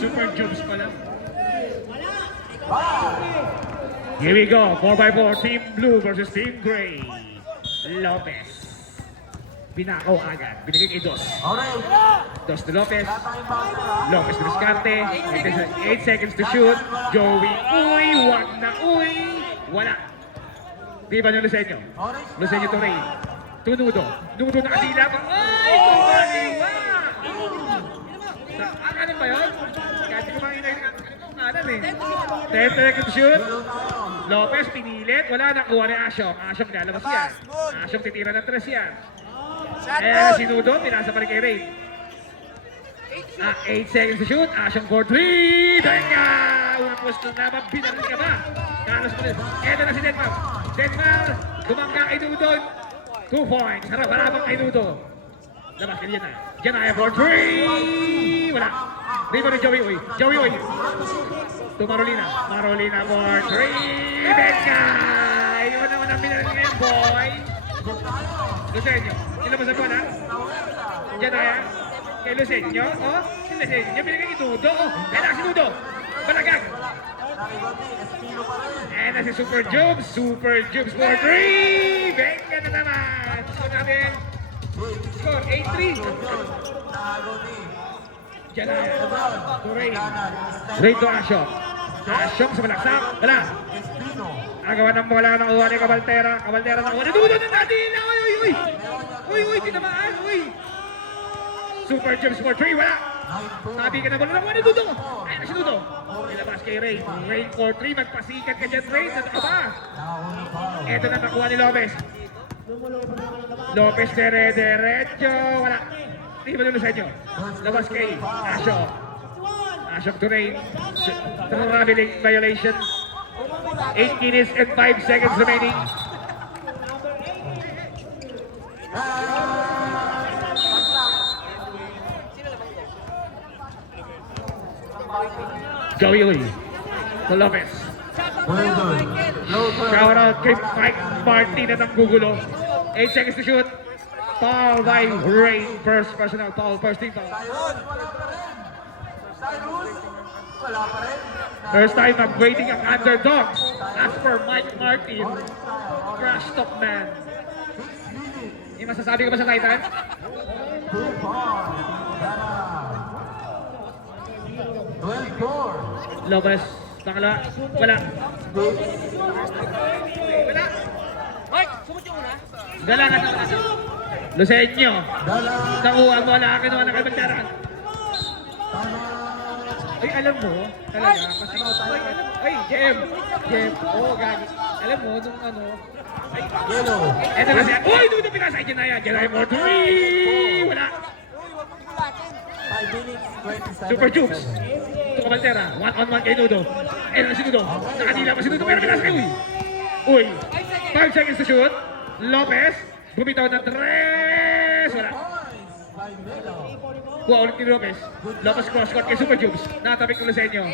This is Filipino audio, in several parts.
Super Jumps pala. Here we go. 4x4. Team Blue versus Team Gray. Lopez. Pinakaw agad. Binigay kay Dos. Dos to Lopez. Lopez to Descarte. 8 seconds to shoot. Joey. Uy! Wag na uy! Wala. Di ba yung Lusenyo? Lusenyo to Ray. Tunudo. Nudo na kadila pa. Ay! Kumaliwa! Ano ba yun? Kasi kumainay na ngalan eh. 10 seconds to shoot. Lopez pinilit. Wala nakuha ni Asyong. Asyong lalabas yan. Asyong titira ng 3 yan. Sinudo, pinasa pa rin kay Ray. 8 seconds to shoot. Asyong for 3. Venga! Unang pwesto naman. Binaril ka ba? Carlos Perez. Eto na si Denmar. Denmar, dumangga kay Nudo. 2 points. Harap-harapang kay Nudo. Labas ka diyan na. Janaya for 3. Wala. Rebound ni Joey Uy. Joey Uy. To Marolina. Marolina for 3. Venga! Iwan naman ang binaril ngayon, boy. Lusenyo. Sila ba sa buwan, ha? Janaya. Kay Lusenyo. Oh, si Lusenyo. Binigay kay Nudo. Oh, kaya si Nudo. Balagag. And na si Super Jubes. Super Jubes for 3. Venga na naman. Score natin. Score 8-3. Janaya. To Ray. Ray to Asyong. Asyong sa malaksak. Wala. Agawan ng wala ng uwa ni Cabaltera. Cabaltera na uwa. Nudo na natin. Uy, uy, uy. Uy, uy, tinamaan. Uy. Super Jubes for 3. Wala. Sabi ka na wala nakuha ni Nudo. Ayun na si Nudo. Ilabas kay Ray. Ray for 3. Magpasikat ka dyan, Ray. Nata ka ba? Ito na nakuha ni Lopez. Lopez diretso. Wala. Hindi ba nyo sa inyo? Labas kay Asyong. Asyong to Ray. Traveling violation. 8 minutes and 5 seconds remaining. Joey Uy. To Lopez. Shout out kay Mike Martin na ng gugulo. 8 seconds to shoot. Foul by Ray. First personal foul. First team foul. First time upgrading ang underdogs. As for Mike Martin. Crash talk man. May masasabi ka ba sa Titan? Lopez. Nakala. Wala. Wala. Mike, sumut yung una. Dala na. Lusenyo. Nakuha mo. Wala ka naman ng Cabaltera. Ay, alam mo. Talaga. Kasi ay, Jem. Oo, gagi. Alam mo, nung ano. Ay, Yellow. eto kasi. Uy, doon pinasa kay Janaya. Janaya for 3. Wala. 5 minutes, 27 Super Jukes. seconds. Ito Cabaltera. 1-on-1 kay Nudo. Ayun si Nudo. Nakadila pa si Nudo. Pero pinasa kay Uy. Uy. 5 seconds to shoot. Lopez. Bumitaw ng 3. Wala. Kuha ulit ni Lopez. Lopez cross-court kay Super Jukes. Nakatabik ko sa inyo.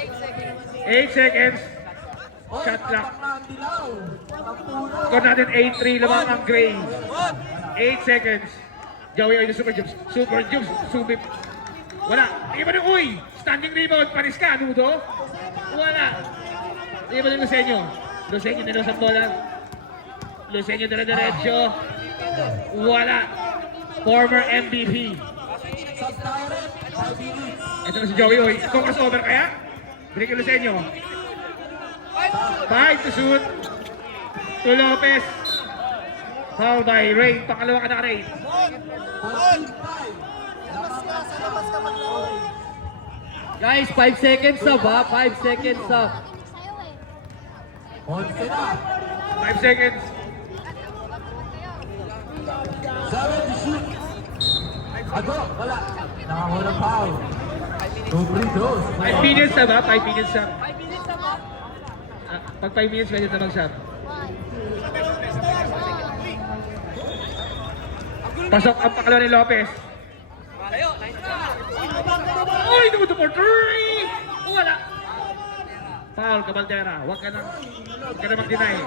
8 seconds. Shot clock. Score natin 8-3. Lamang ang Gray. 8 seconds. Joey ay Super Jukes. Super Jukes. Sumip. Wala. Iba na uy. Standing rebound. Paris ka. Nudo. Wala. Iba na Lusenyo. Lusenyo nila sa bola. Lusenyo dire-diretso. Wala. Former MVP. Ito na si Joey Uy. Focus over kaya? Balik kay Lusenyo. 5 to shoot. To Lopez. Foul by Ray. Pangalawa ka na Ray. Guys, 5 seconds up ha. 5 seconds up. 5 seconds. 7 to shoot. Ago, wala. Nakahula foul. 2 free throws. 5 minutes na ba? 5 minutes na. Pag 5 minutes, pwede na mag-shot. Pasok ang pakalawa ni Lopez. Uy, dumuto for 3! Wala! Foul, Cabaltera. Huwag ka na mag-deny.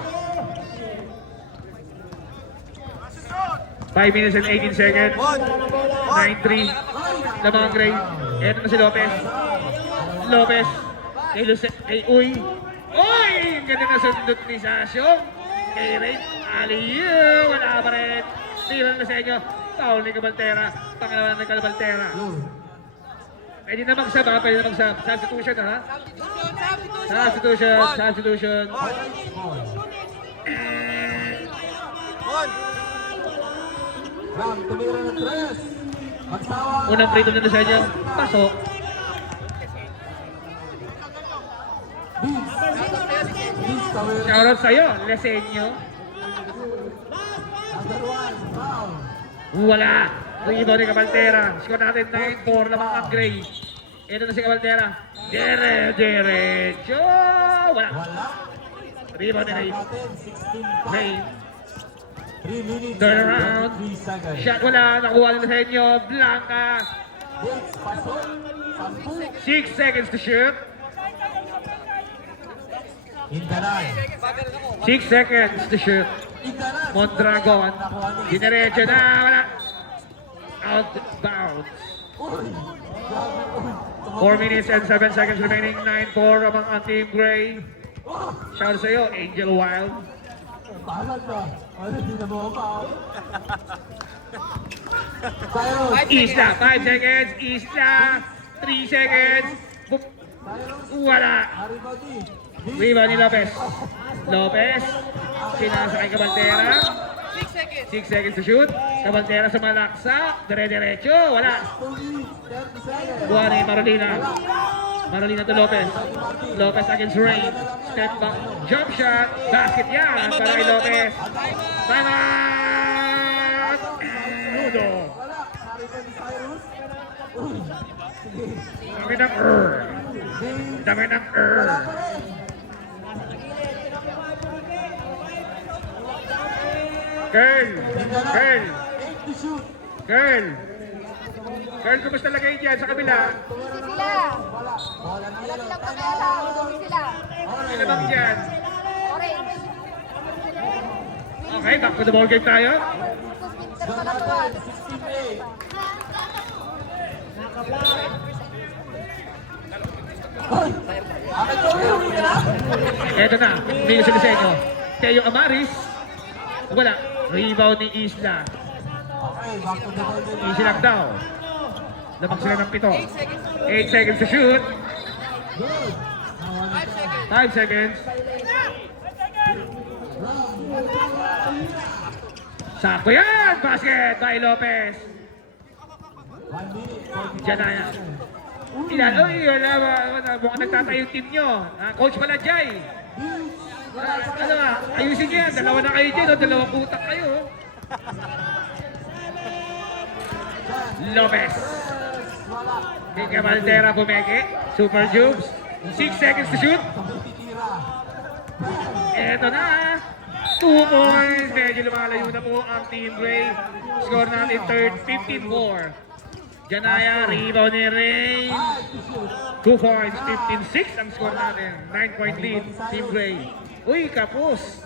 5 minutes and 18 seconds. 9-3. Lamang Gray. Eto na si Lopez. Lopez. Kay Uy. Uy! Ang ganda na sundot ni Sasyong. Kay Ray. Aliyu. Wala pa rin. Steven Lasenyo. Foul ni Cabaltera. Pangalawa ng Cabaltera. Pwede na mag-sub ha. Pwede na mag-sub. Substitution ha. Substitution. Ram, tumira ng 3. Magsawa. Unang free throw na Lasenyo. Pasok. Vince Tawera. Shoutout sa'yo, Lasenyo. Number 1, foul. Wala. Rebound ni Cabaltera. Score natin 9-4 lamang ang Gray. Ito na si Cabaltera. Diretso. Wala. Wala. Rebound ni Ray. Natin, 16 Ray. 3 minutes Turn and around. 3 seconds. Shot wala. Nakuha ni Lasenyo. Blanca. Vince, pasok. 10. 6 seconds to shoot. Indanan. 6 seconds to shoot. Indanan. Mondragon. Dinerecho na. Wala. Out bounds. Uy. Grabe. 4 minutes and 7 seconds remaining. 9-4 among ang Team Gray. Shout sa iyo, Angel Wild. Balag ka. Ano, di na mo foul. Cyrus. Isla, 5 seconds. Isla, 3 seconds. Boop. Wala. Haribadi. Rebound ni Lopez. Lopez. Sinasakay Cabaltera. 6 seconds to shoot. Cabaltera sa malaksa. Dire-diretso. Wala. 2 minutes, 30 seconds. Buwan ni Marolina. Marolina to Lopez. Lopez against Ray. Step back. Jump shot. Basket yan. Para kay Lopez. Time out. Nudo. Wala. Haribadi Cyrus. Uy. Sige. Dami ng Dami ng Wala pa rin. Girl. Girl. 8 to shoot. Girl. Girl, kumusta lagay dyan sa kabila? Sila. Wala. Bola na Wala yellow. silang pakialam. Doon sila. Sino bang dyan? Orange. Okay, back to the ball game tayo. Winter Palawan. 16-8. Hoy! Bakit ko yun? Hindi ka na? Eto na, Milo Siliseño. Teo Amaris. Wala. Rebound ni Isla. Okay, back to the ball game. Easy lang daw. Labag sila ng 7. 8 seconds to shoot. Good. 5 seconds. Sakto yan! Basket by Lopez. 1 minute, 45 Diyan na yan. seconds. Ilan? Uy, wala. Mukhang nagtatayo yung team nyo. Coach Malajay. Ano ba? Ayusin nyo yan. Dalawa na kayo dyan. Dalawang utak kayo. Lopez. Wala. Kay Cabaltera pumeke. Super Jubes. 6 seconds to shoot. Titira. Eto na. 2 points. Medyo lumalayo na po ang Team Gray. Score natin 15-4. Janaya, rebound ni Ray. 2 points, 15-6 ang score natin. 9-point lead, Team Gray. Uy, kapos.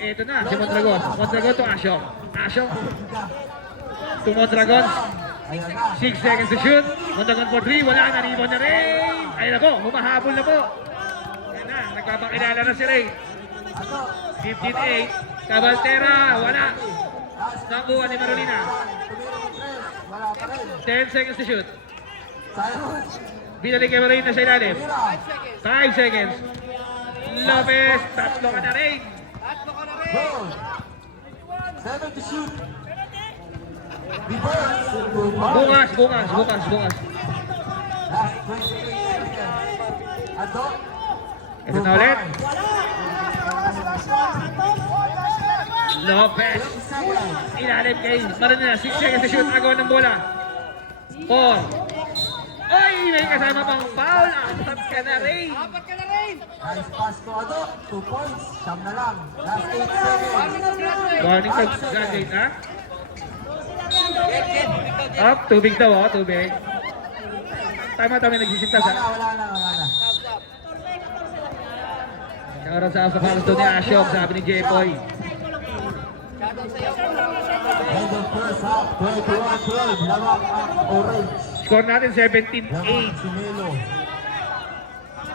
Eto na, si Mondragon. Mondragon to Asyong. Asyong to Mondragon. Ayan na. 6 seconds to shoot. Mondragon for 3. Wala na, rebound na Ray. Ayun na po, humahabol na po. Ayan na, nagpapakilala na si Ray. 15-8. Cabaltera, wala. Nakuha ni Marolina. Wala pa rin. 10 seconds to shoot. Cyrus. Binalik kay Marolina sa ilalim. Tira. 5 seconds. Lopez, tatlo ka na rin. Goal. 7 to shoot. Reverse. Bukas. Last 28 seconds. Ato. Ito na ulit. Lopez. Ilalim kay Marolina. 6 seconds to shoot. Agaw ng bola. 4. Ay, may kasama pang foul. Apat ka na rin. Nice pass to Ato. 2 points. Siyam na lang. Last 8 seconds. Warning to graduate na. Up, tubig daw oh, tubig. Tama, nagsisintas ha. Wala na. Nakaroon sa kalos doon ni Asyok, sabi ni Jepoy. End of first half. 21-12. Lawak ang orange. Score natin Lawak 17-8. si Melo.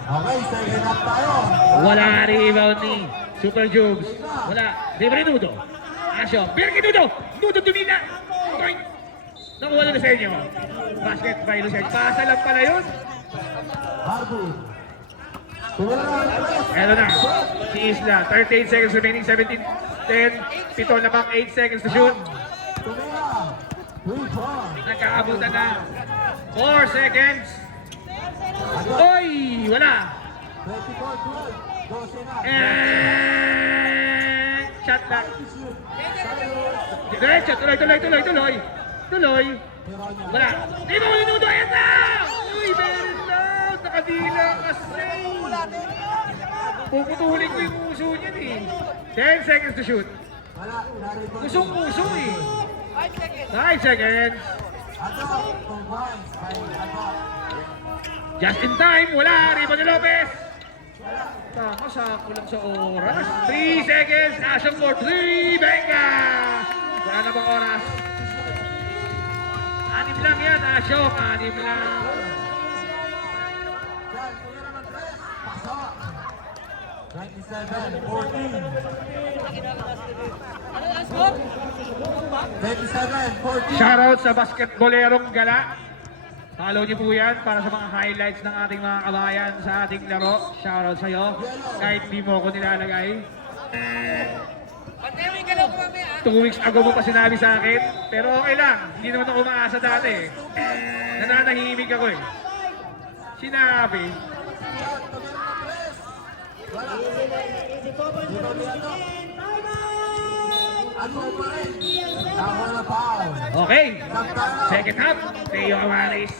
Okay, second half tayo. Wala rebound ni Super Jubes. Wala. Di ba rin Nudo? Asyo. Birki Nudo! Nudo tumila! Point! Nakuha na sa inyo. Basket by Lucenio. Pasa lang pala yun. Harvey. Tumira ng press. Eto na. Si Isla. 38 seconds remaining. 17, 10. Pito lamang 8 seconds to shoot. Tumira. 3 points. Nagkakabutan na. 4 seconds. Oy! Wala. 24-12. 12 na. And shot lang. Diretso. Tuloy. Wala. Di ba ulit Nudo? Ayan na! Uy, meron na! Nakadila kasi. Puputulin ko yung puso niyan eh. 10 seconds to shoot. Wala. Narito. Pusong-puso eh. 5 seconds. Ato. 2 points. By Ato. Just in time. Wala. Rebound ni Lopez. Tama, sakto lang sa oras. 3 seconds. Action for 3. Benga! Wala na bang oras? 6 lang yan, Asyok. 6 lang. Yan. Tumira ng press. Pasok. 27-14. Shoutout sa basketbolerong gala. Follow niyo po yan para sa mga highlights ng ating mga kabayan sa ating laro. Shoutout sa'yo. Kahit di mo ako nilalagay. 2 weeks ago mo pa sinabi sa akin. Pero okay lang. Hindi naman ako umaasa dati. Nananahimik ako eh. Sinabi. Ano pa rin? Ako na foul. Okay. Second half. Teo Amaris.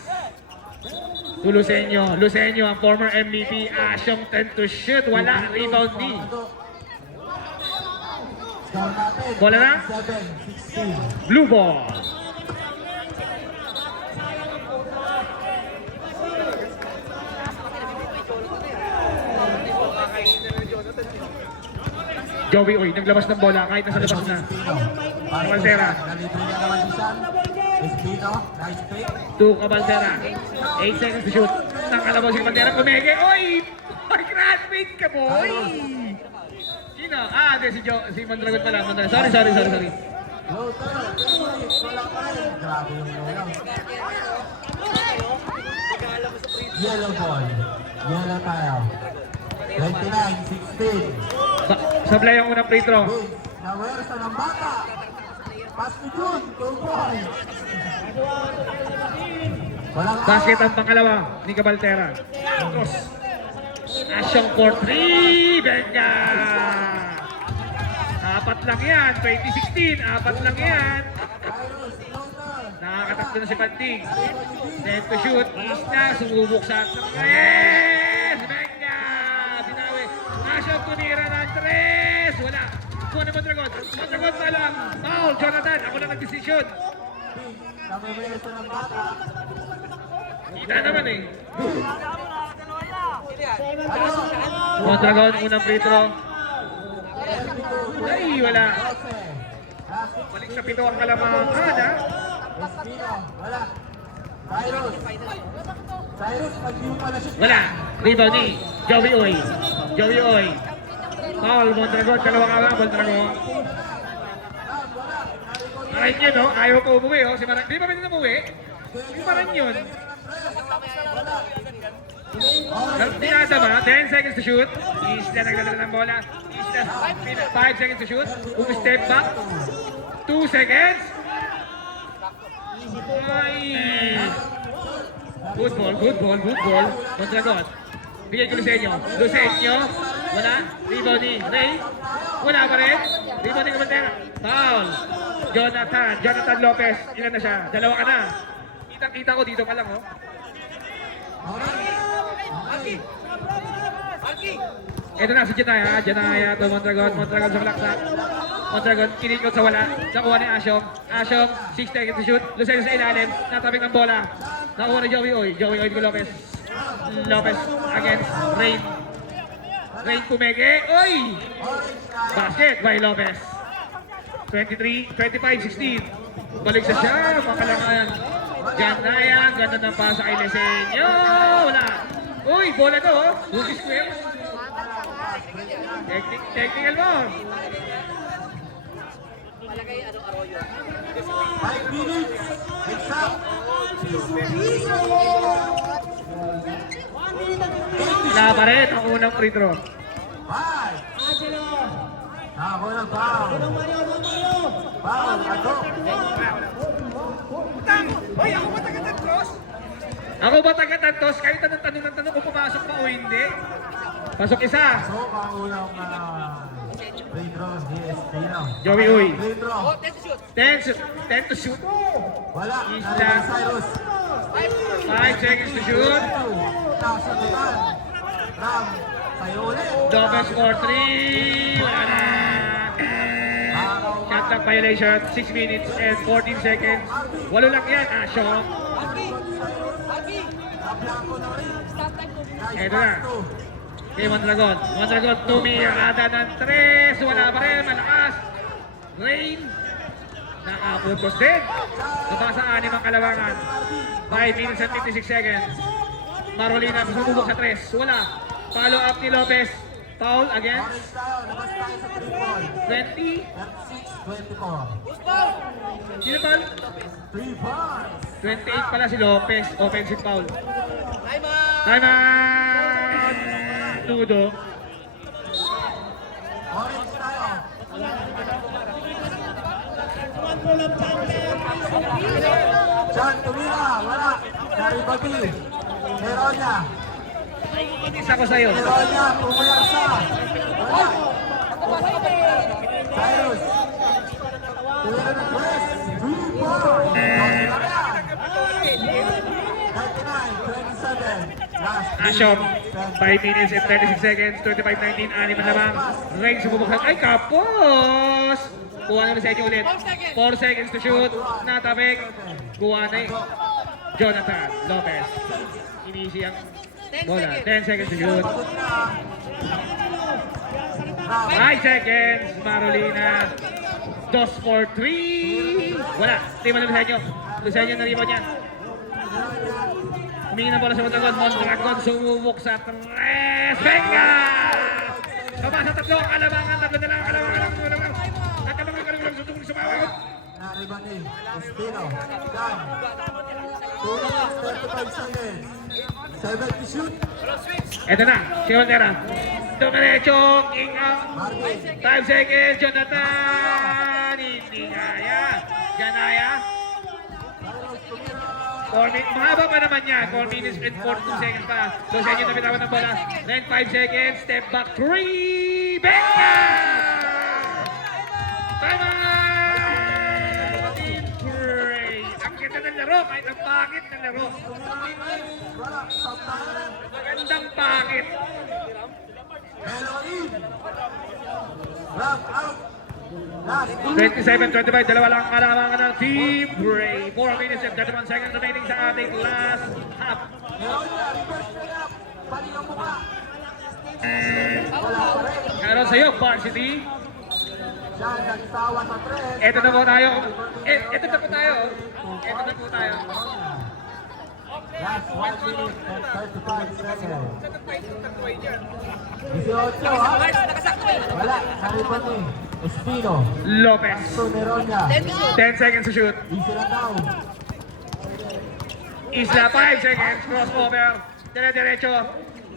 To Lucenio, ang former MVP. Asyong 10 to shoot. Wala. Rebound ni. Score natin. Bola na? 7-16. Blue ball. Joey, oy, naglabas ng bola kahit nasa labas na. Cabalcera. Nalibre na naman si Sean. Espino. Nice pick. 2 Cabalcera. 8 seconds to shoot. Nakalabaw si Cabalcera. Kumege. Oy! Oy, graduate ka, boy! Sino? Hindi, si Mondragon pala. Sorry. Floater. Wala pa rin. Grabe yung ulam. Yellow ball. Yellow tayo. 29-16. Sablay ang unang free throw. Nawersa ng bata. Pass to June. 2 points. Walang Basket ang pangalawa ni Cabaltera. Cross. Asyong for 3. Benga! 4 lang yan. 2016. 4 lang yan. Virus. Floater. Nakakatakbo na si Panting. Then to shoot. Is na. Sumubok sa... Yes! Benga! Binawi. Asyong tumira ng 3. Wala. Kuha na Mondragon. Mondragon pa lang. Foul. Jonathan. Ako lang nag-decision. Nawersa ng bata. Kita naman eh. Ano? Mondragon. Unang free throw. Ay, wala. 12. Balik sa 7 ang kalamangan, ha? Espino. Wala. Cyrus. Cyrus, pag di mo pala siya. Wala. Rebound ni Joey Oy. Foul, Mondragon. Kalawang awa, Mondragon. Kahit yun, no? Ayaw ko umuwi, oh. Si Maran. Di ba pwede na umuwi? Si Maran yun. Dinadama, 10 seconds to shoot. Isla nagdadala ng bola. Isla, 5 seconds to shoot. Step back. 2 seconds. Ay. Good ball. Mondragon. Bigay ko Lucenio. Wala. Rebound ni Ray. Wala pa rin. Rebound ni Cabaltera. Foul. Jonathan Lopez. Ilan na siya? 2 ka na. Kita ko dito pa lang, oh. Ito na si Janaya to Mondragon sa kalaksak. Mondragon kinikot sa wala. Nakuha ni Asyong. 6 seconds to shoot. Lucenio sa ilalim. Natabing ng bola. Nakuha ni Joey Oy ko Lopez against Rain. Rain Kumege. Oy! Basket by Lopez. 25-16. Balik sa siya. Makalangan. Janaya. Ganda ng pasa kay Lucenio. Wala. Uy, bola to, oh. Boogie square. Angat ka nga. Technical mo. 5 minutes. Exam. Wala pa rin ang unang free throw. 5. Ako ng foul. Foul. Ato. Ako ba taga-tantos? Kahit tanong ng tanong kung pumasok pa o hindi. Pasok isa. So, ang unang free throw ni Espino. Joey Uy. Free throw. 10 to shoot. Wala. Isa. Narinig Cyrus. 5 seconds to shoot. Nakasundutan. Ram. Sa'yo ulit. Lopez for 3. Wala na. Shot clock violation. 6 minutes and 14 seconds. Walo lang yan. Asyong. Blanco na rin. Nice Eto na. pass to. Okay, Mondragon. Mondragon, tumirada ng 3. Wala pa rin. Malakas. Rain. Nakapuntos din. Nabasa 6 ang kalabangan. 5 minutes and 56 seconds. Marolina, sumubok sa 3. Wala. Follow up ni Lopez. Foul again. Orange tayo. Labas tayo sa 3 ball. 20. 36-24. Sino foul? 3 balls. 28 pala si Lopez. Offensive foul. Time out! Ludo. Orange tayo. John tumira. Wala. Naribagi. Heronya. Isa ko sa'yo. Heronya. Pumayasa. Wala. Cyrus. Tumira ng press. 3 balls. 39-27. Last Asyong. 5 minutes and 36 seconds. 25-19. 6 na lamang. Rain sumubok. Ay, kapos! Kuha na sa inyo ulit. 4 seconds to shoot. Natabik. Kuha na eh. Jonathan Lopez. Inisi ang bola. 10 seconds to shoot. 5 seconds. Marolina. 2 for 3. Wala. Lima na sa inyo. Sa inyo na rebound niya. Humingi ng bola sa Mondragon. Mondragon sumubok sa 3. Venga! Baba sa 3. Kalabangan. 3 na lang. Kalabangan. Sumawag. Naribagi. Espino. John. 2 minutes, 35 seconds. 7 to shoot. Eto na, si Montera. Dumiretso, ingang. Marvin. 5 seconds, Jonathan. Hindi kaya. Janaya. 4 minutes, mahaba pa naman niya. 4 minutes and 42 seconds pa. So sa inyo nabitawan ng bola. Then 5 seconds, step back, 3. Benga! Time out! Kapatid, Gray. Ang ganda ng laro, kahit ang pangit ng laro. Wala. Stop tayo. Magandang pangit. Elohim. Ram out. Last 27-25, dalawa lang ang kalamangan ng Team Gray. 4 minutes and 31 seconds remaining sa ating last half. Heronya. Reverse na lang. Balik ang mukha. Wala pa rin. Karoon sa'yo, Varsity. John nagtawa sa 3. Eto na po tayo. Eto na po tayo. Eto na po tayo. Last 1 minute and 35 seconds. 18 ha? Wala. Naribagi. Espino. Lopez. Heronya. 10 seconds to shoot. Easy lang daw. Isla, 5 seconds. Crossover. Dire-diretso.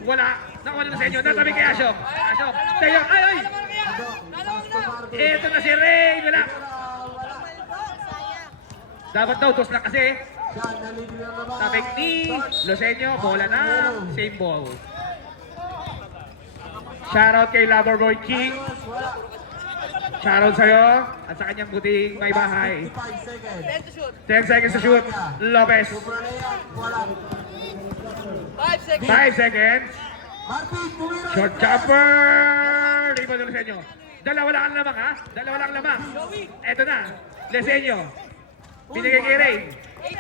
Wala. Nakuha na sa inyo. Natabi kay Asyok. Asyok. Tayo. Ay, ay. Ado. Pass to Marvin. Eto na si Ray. Wala. Dapat daw, dos lang kasi. John nalilin na naman. Tapik ni Losenyo. Bola na. Same ball. Shoutout kay Loverboy King. Wala. Shoutout sa'yo at sa kanyang buting may bahay. 5 seconds. 10 seconds to shoot. Lopez. Super layup. Wala. 5 seconds. Marvin, tumira. Short jumper. Rebound ng Lesenyo. Dalawa lang ang lamang ha. Dalawa lang ang lamang. Eto na. Lesenyo. Binigay kay Ray.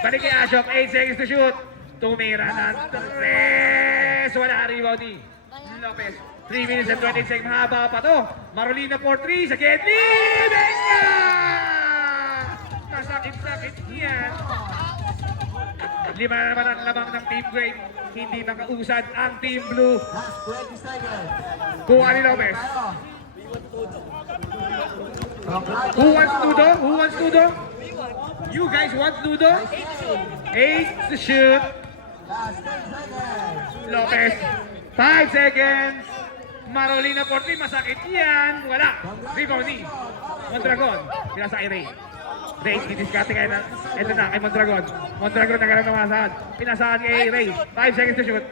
Balik kay Asyok. 8 seconds to shoot. Tumira ng 3. Wala ang rebound ni Lopez. 3 minutes and 28 seconds. Mahaba pa to. Marolina for 3 sa Kedli. Venga! Masakit-sakit yan. 5 na naman ang lamang ng Team Green. Hindi makausad ang Team Blue. Last 20 seconds. Kuha ni Lopez. Tayo. Who wants Nudo? Who wants Nudo? You guys want Nudo? 8 to shoot. Last 10 seconds. Lopez. 5 seconds. Marolina Porti, masakit yan. Wala. Rebound ni Mondragon. Pinasa kay Ray. Ray, didiskarte kayo na. Ito na, kay Mondragon. Mondragon nagkaroon ng masahan. Pinasahan kay Ray. 5 seconds to shoot.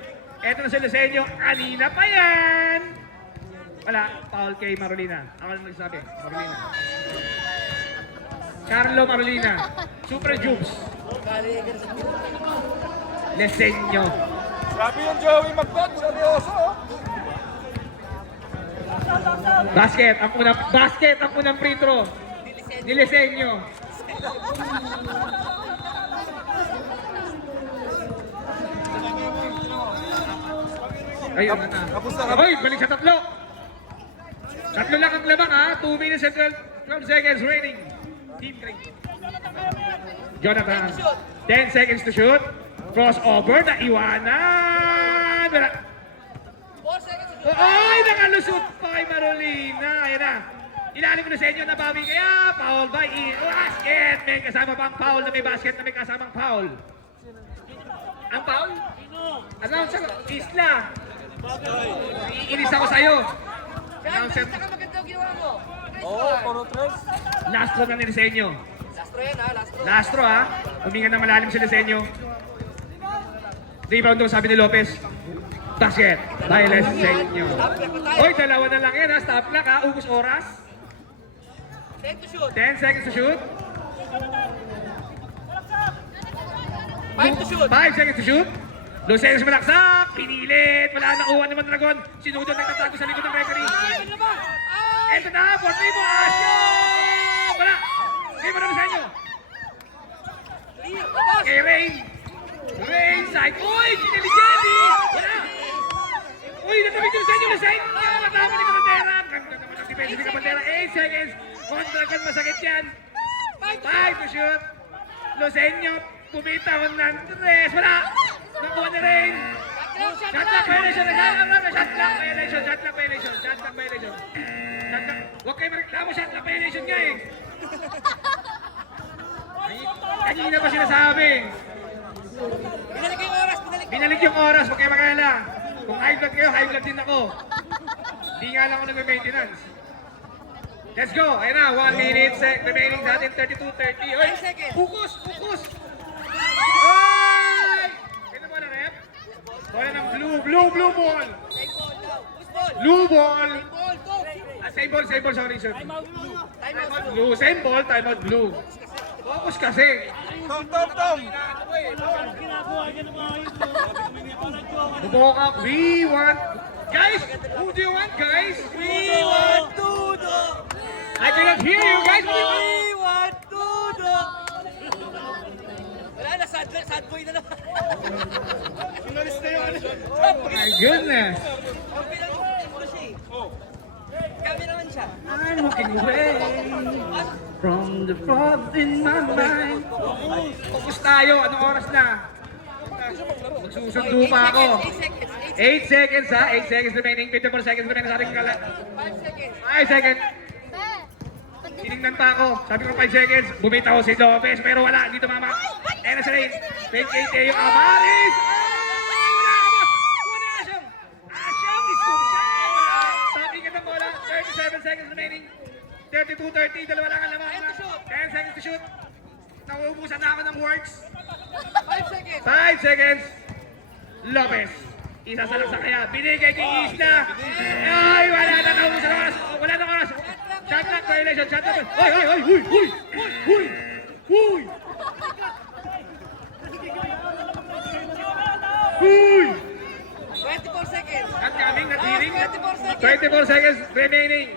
Ito na si Lucenio. Kanina pa yan. Wala. Foul kay Marolina. Ako lang nagsabi. Marolina. Carlo Marolina. Super Jubes. Lucenio. Sabi yung Joey Magbot, seryoso. Basket ang unang free throw ni Lisenyo. Ayun na. Tapos na Hoy, balik sa tatlo. Tatlo lang ang lamang ha. 2 minutes and 12 seconds remaining. Team Green. Jonathan. 10 seconds to shoot. Crossover na iwanan. Wala. Ay, nakalusot pa kay Marolina. Ayan na. Ilalim ko na sa inyo, nabawi kaya. Foul by basket. May kasama pang foul na may basket na may kasamang foul. Ang foul? Announcer, Isla. Iinis ako sa'yo. Announcer, Oo, puro tres. lastro na ni Lisenyo. Lastro yan ha, lastro. Lastro ha. Huminga na malalim si Lisenyo. Rebound daw sabi ni Lopez. Basket. By Lisenyo. Hoy, dalawa na lang yan ha. Stop clock ha. Ubus oras. 10 to shoot. 10 seconds to shoot. 5 to shoot. 5 seconds to shoot. Lucenio malaksak. Pinilit. Wala nakuha naman Dragon. Sinudod nagtatago sa likod ng referee. Ito na. 4 mo. Asyo. Wala. Hindi mo na Lucenio. Kay Rain. Rain side. Uy! Ginili-geli! Wala! Uy! Natabig yung Lucenio! Lucenio! Matama ni Kapandera! Ganda naman ang defense ni Kapandera. 8 seconds. Kontrakan masakit yan. 5 to shoot. Lucenio. Pumitaw ng 3. Wala! Nakuha na Rain. Shot clock violation. Shot clock violation. Shot clock violation. Shot clock violation. Shot clock. Huwag kayo mareklamo. Shot clock violation nga eh. Kanina pa sinasabi. Binalik yung oras, Binalik yung oras, huwag kayo mag-alala. Kung high blood kayo, high blood din ako. Hindi nga lang ako nag-maintenance. Let's go! Ayun na, 1 minute remaining sa atin, 32-30. Oy! Focus! Focus! Ay! Ito mo na, rep? Bola ng blue ball! Blue ball! Same ball, sorry, sir. Time out blue, same ball, time out blue. Focus kasi. Tom. Bubok we want... Guys, who do you want, guys? We want Tudo! I cannot hear you, guys. What do you want? We want Tudo! Wala na, sad boy na naman. Sinalis na yun. Oh my goodness. Cameraman siya. I'm walking away from the thoughts in my mind. Focus tayo. Anong oras na? Magsusundo pa ako. 8 seconds ha. 8 seconds remaining. 54 seconds remaining sa ating kala. 5 seconds. 5 seconds. Tinignan pa ako. Sabi ko 5 seconds. Bumitaw si Lopez. Pero wala. Hindi tumama. Ayan na si Ray. Fake 8 yung Amaris. Ay! Wala ka boss. Wala Asyong. Asyong is kung siya. Sabi ka ng bola. 37 seconds remaining. 32-30. Dalawa lang ang lamang. 10 seconds to shoot. Nauubusan na ako ng words. 5 seconds. 5 seconds. Lopez. Isa sa lang sa kaya. Binigay kay Isla. Ay, wala na naubusan oras. Wala na oras. Shot clock violation. Shot clock. Hoy, hoy, hoy. Huy, huy. Huy. Huy. Huy. 24 seconds. At kaming natiring. 24 seconds. 24 seconds remaining.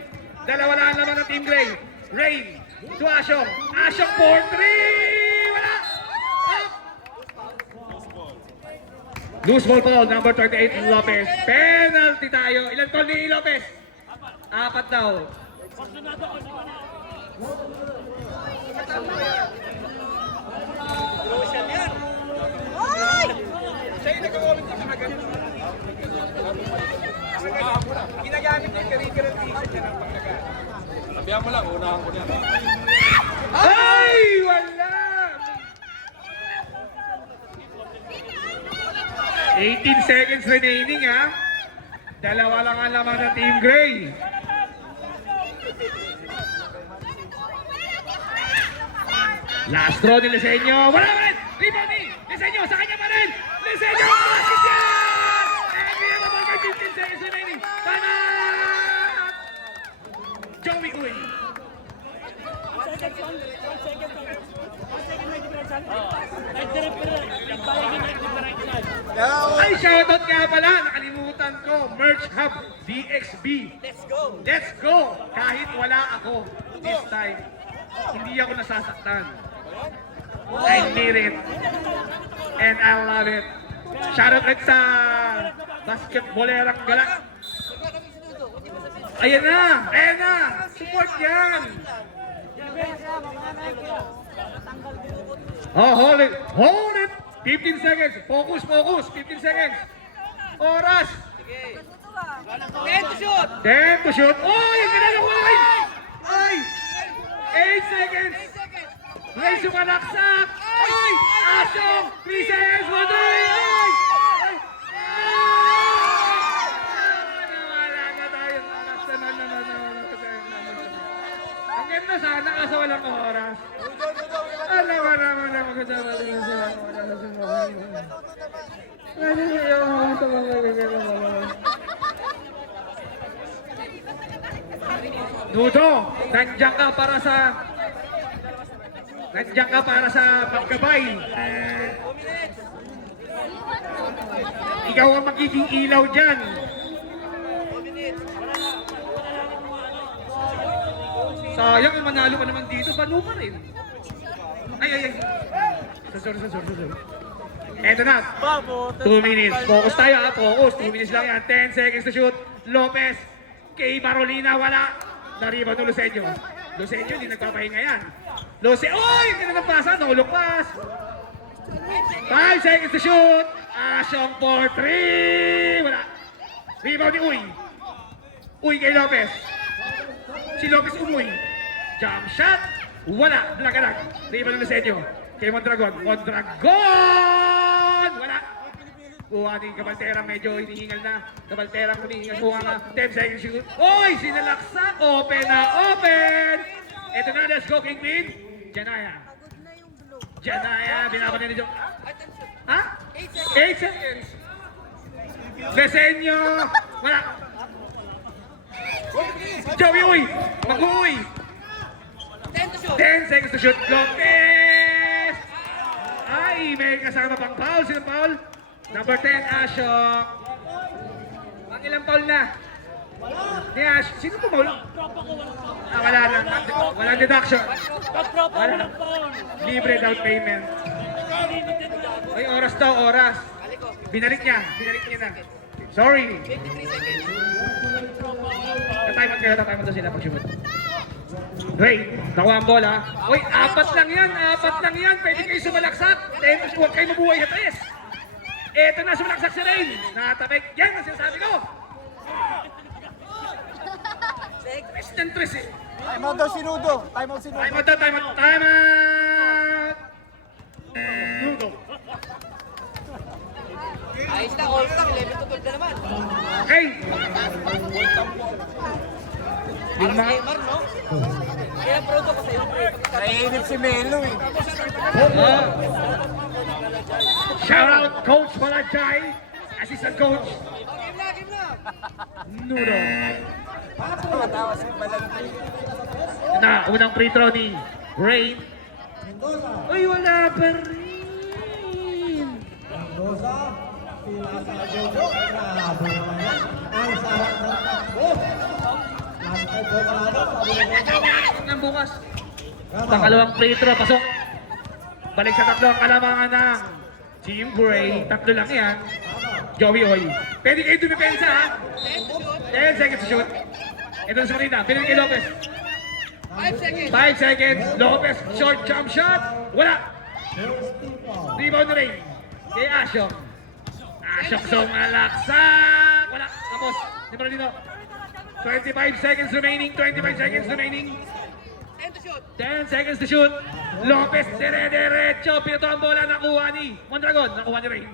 Dalawa lang naman ng Team Gray. Rain to Asyong. Asyong for 3. Wala. Loose ball foul, number 38, Lopez. Penalty tayo. Ilan call ni Lopez? 4 daw. Crucial yan. Siya yung nag-comment sa mga ganun. Ginagamit niya yung peripheral vision niya ng pagkagamit. Sabihan mo lang, unahan ko niya. Ay! Wala! 18 seconds remaining ha. Dalawa lang ang laman ng Team Gray. Last throw ni Lisenyo. Wala pa rin! Rebound ni Lisenyo! Sa kanya pa rin! Lisenyo! Basket yan! And we have about 15 seconds remaining. Tama! Joey Uy. Ay, shoutout nga pala. Nakalimutan ko. Merch Hub DXB. Let's go. Let's go. Kahit wala ako this time, hindi ako nasasaktan. I need it. And I love it. Shoutout ulit sa basketballerang galak. Ayan na. Ayan na. Support yan. Oh, hold it. Hold it. 15 seconds. Focus, focus. 15 seconds. Oras. 10 to shoot! 10 to shoot. Oh, yung ginagawa ko. Ay! 8 seconds. Ray sumalaksak. Ay! Asong! 3 seconds. Madali. Ay! Ay! Wala na tayong oras. Ang ganda sana kasi walang oras. Alam mo naman na magkasama din sa Dudo, nandiyan ka para sa pagkabay. Ikaw ang magiging ilaw dyan. Sayang, manalo ka naman dito, pano pa rin. Ay. Sorry. Eto na. 2 minutes. Focus tayo ha. Focus. 2 minutes lang yan. 10 seconds to shoot. Lopez. Kay Barolina. Wala. Nariba to Lucenio. Lucenio, hindi nagpapahinga yan. Oy! Hindi na nagpasa. Nahulog pass. 5 seconds to shoot. Asyong for 3. Wala. Rebound ni Uy. Uy kay Lopez. Si Lopez umuwi. Jump shot. Wala. Blagalag. Rebound ni Lucenio. Kay Mondragon. Wala. Kuha ni Cabaltera. Medyo hinihingal na. Cabaltera hinihingal. Kuha nga. 10 seconds shoot. Oy! Sinalaksak. Open na. Open! Ito na. Let's go, Kingpin. Janaya. Binaban ni Joe. Ha? 8 seconds. Lesenyo. Wala. Joey Uy. Mag-uwi. 10 seconds to shoot. Lopez! Ay, may kasama pang foul. Sino foul? Number 10, Ashok. Pang ilang foul na? Ni Ash. Sino po foul? Wala na. Walang deduction. Wala. Libre without payment. Ay, oras daw, oras. Binalik niya na. Sorry. Tatayman daw sila pag-shoot. Ray, nakuha ang bola. Uy, apat lang yan. Pwede kayo sumalaksak. Huwag kayo mabuhay na 3. Eto na, sumalaksak si Ray. Natabek. Yan ang sinasabi ko. 3 ng 3 eh. Time out daw sinudo. Time out. Time out. Nudo. Ayos na, all time, 11 to 12 na naman. Okay. Parang si Emar, no? Kaya proud ako sa'yo. Naiinip si Melo eh. Shout out Coach Malajay. Assistant Coach. Game na. Nudo. Matawa si Balante. Na, unang free throw ni Ray. Uy, wala pa rin. Ng bukas. Pangalawang free throw, pasok. Balik sa tatlo ang kalamangan ng Team Gray. Tatlo lang yan. Joey Oy. Pwede kayo dumipensa ha. 10 seconds to shoot. Ito na sa kanina. Pinili kay Lopez. 5 seconds. Lopez. Short jump shot. Wala. Rebound na rin. Kay Asyo. Asyong sumalaksak. Wala. Tapos. Di ba dito? 25 seconds remaining. 25 seconds remaining. 10 seconds to shoot. Lopez, dire-diretso. Pinato ang bola. Nakuha ni Mondragon. Nakuha ni Rain.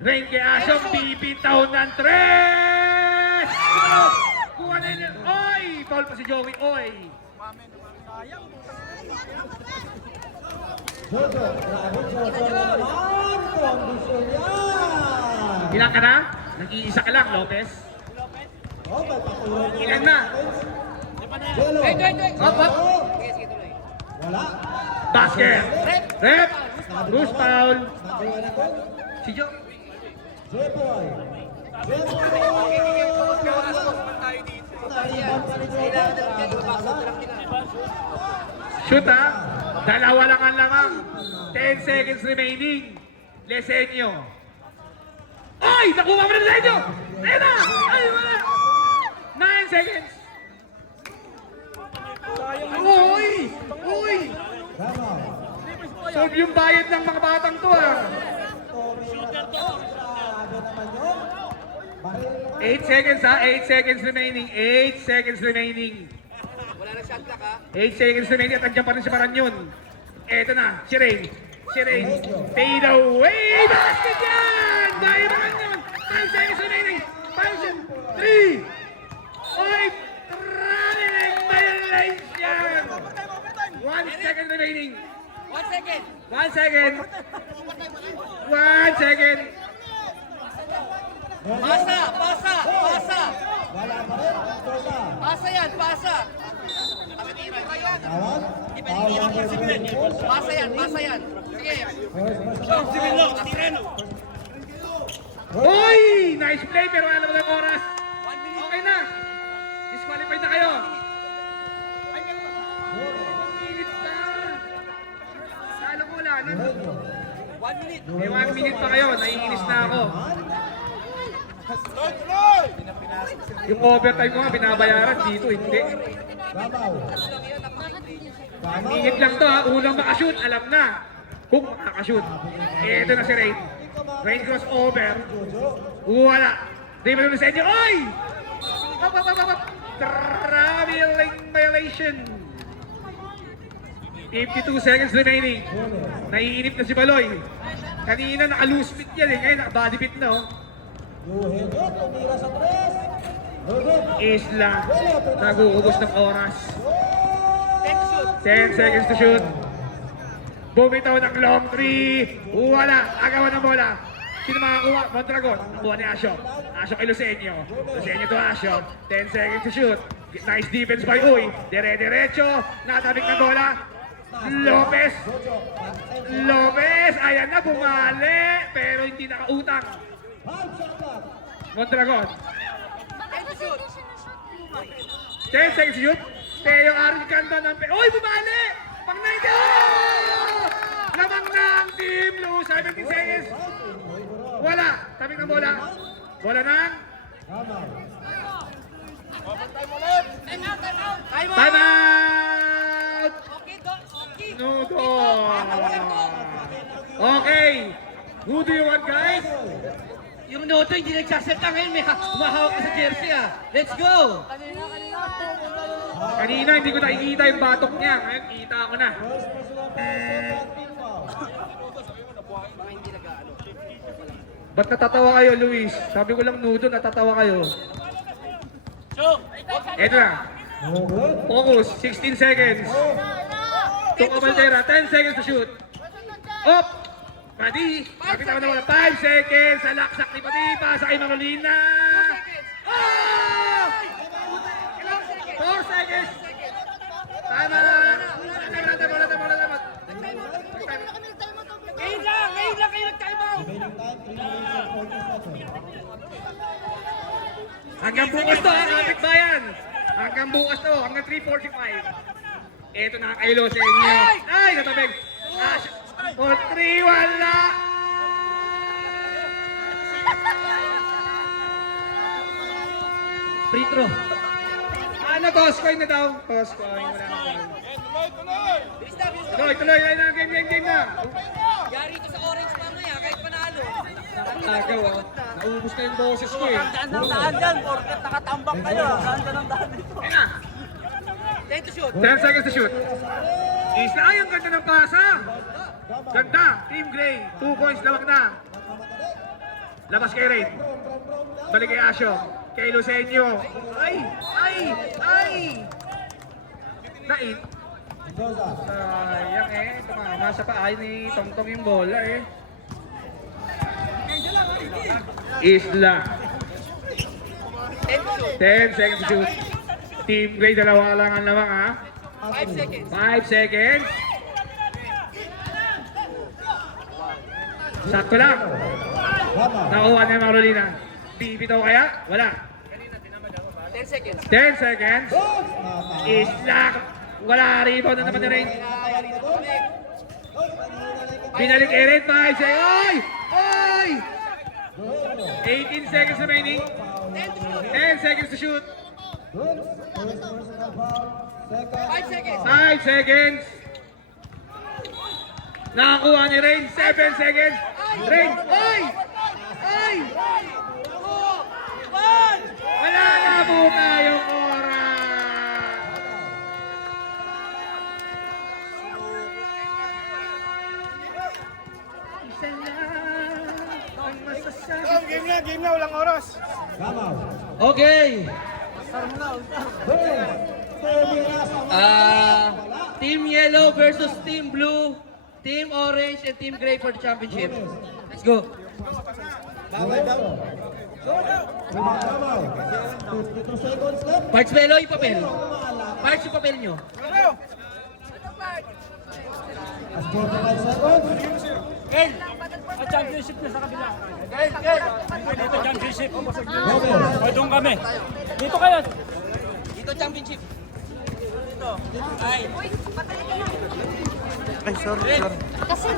Rain kay Asyong. Pipitaw ng 3. Kuha na yun. Oy! Foul pa si Joey. Oy! Jojo, grabe Jojo naman. Kondisyon yan. Ilan ka na? Nag-iisa ka lang, Lopez. Oh, may patulong niya. Ilan na? Jelo. Hop, hop. Wala. Basket. Rep. Bruce foul. Nakuha na ko. Si Jo. Jeboy. Jeboy. Naiban pa ni Jojo. Shoot ha. Dalawa lang ang lamang. 10 seconds remaining. Lesenyo. Ay! Nakuha mo na Lesenyo! Ayun na! Ay, wala! 9 seconds. Uy! Uy! Tama. Solve yung bayad ng mga batang to ha. Grabe naman yun. Baril naman. 8 seconds ha. 8 seconds remaining. 8 seconds remaining. 8 seconds remaining at andyan pa rin si Paranyon. Eto na, si Rain. Si Rain. Fade away! Basket yan! Dahil Paranyon! 5 seconds remaining. 5, 3, 5, running violation! 1 second remaining. 1 second. 1 second. 1 second. Pasa! Pasa! Pasa! Wala pa rin. Tosa. Pasa yan! Pasa! Tawag. Foul number 24. Pasa yan! Pasa yan! Sige! First person. Uy! Nice play pero alam mo ng oras. Okay na. Disqualified na kayo. Minute na. Alam mo wala na. May 1 minute pa kayo. Naiinis na ako. Yung overtime ko nga binabayaran dito. Hindi. Babaw. 1 minute lang to ha. Unang makashoot. Alam na. Kung makakashoot. Ito na si Rain. Rain cross over. Wala. Dribble na sa inyo. Oy! Up, up, up, up, up. Traveling violation. 52 seconds remaining. Naiinip na si Baloy. Kanina naka-loose fit yan eh. Ngayon naka-body fit na oh. Yuhigit. Tumira sa tres. Higit. Isla. Nag-uubos ng oras. 10 seconds to shoot. Bumitaw ng long three. Wala. Agawan ng bola. Sino makakuha? Mondragon. Nakuha ni Asyo. Asyo kay Lucenio. Lucenio to Asyo. 10 seconds to shoot. Nice defense by Uy. Dire-diretso. Natabik ng bola. Lopez. Lopez. Ayan na. Bumali. Pero hindi nakautang. Mondragon. 10 seconds to shoot. Teo Arin Canto ng... Uy! Bumali! Pang 90! Oh! Lamang na ang team Blue. 17 seconds. Wala. Tabing ng bola. Bola ng... Time out! No goal. Okay. Who do you want, guys? Yung Noto hindi nagsasalta ngayon. May humahawak ka sa jersey ah. Let's go! Kanina hindi ko nakikita yung batok niya. Ngayon kita ko na. Ba't natatawa kayo, Luis? Sabi ko lang nudo, natatawa kayo. Eto na. Focus, 16 seconds. Tuka Valtera, 10 seconds to shoot. Up! Padi! Kapita ko na wala. 5 seconds. Sa laksak ni Padi. Pasa kay Marolina. Oh! 4 seconds. Tama! Ngayon lang kayo nag-time out! Hanggang bukas to ha, kapitbayan. Hanggang bukas to, hanggang 3:45. Eto na kailo sa inyo. Ay, natabig. For 3, wala. Free throw. Ano, toss coin na daw. Toss coin. Wala na coin. Tuloy, tuloy. Ayun na, game na. Yari ito sa orange mamaya kahit panalo. Agaw, oh. Naubos na yung boses ko eh. Daan ng daan dyan, porket nakatambak kayo. Daan dyan ng daan dito. Ayun na. 10 to shoot. 10 seconds to shoot. Isla, ay, ang ganda ng pasa. Ganda. Team Gray. 2 points lawak na. Labas kay Rain. Balik kay Asyo. Kay Lucenio. Ay! Nain. Sayang eh. Tumama sa paa ni Tongtong yung bola eh. Isla. 10 to shoot. 10 seconds to shoot. Team Gray, dalawa lang ang lawak ha. 5 seconds. 5 seconds. Sakto lang. Nakuha na yung Marolina. Bibitaw kaya? Wala. 10 seconds. 10 seconds. Isla. Wala. Rebound na naman ni Rain. Binalik kay Rain. 5 seconds. Ay! 18 seconds remaining. 10 seconds to shoot. 5 seconds. 5 seconds. Nakakuha ni Rain. 7 seconds. Rain. Ay! Wala na po tayong oras. Isa lang ang masasabi. Game na, walang oras. Okay. Team Yellow versus Team Blue, Team Orange, and Team Gray for the championship. Let's go. Parts Melo, yung papel. Parts yung papel nyo. Ken! Championship na sa kabila. Ken! Dito championship. O doon kami. Dito kayo. Dito championship. Kasi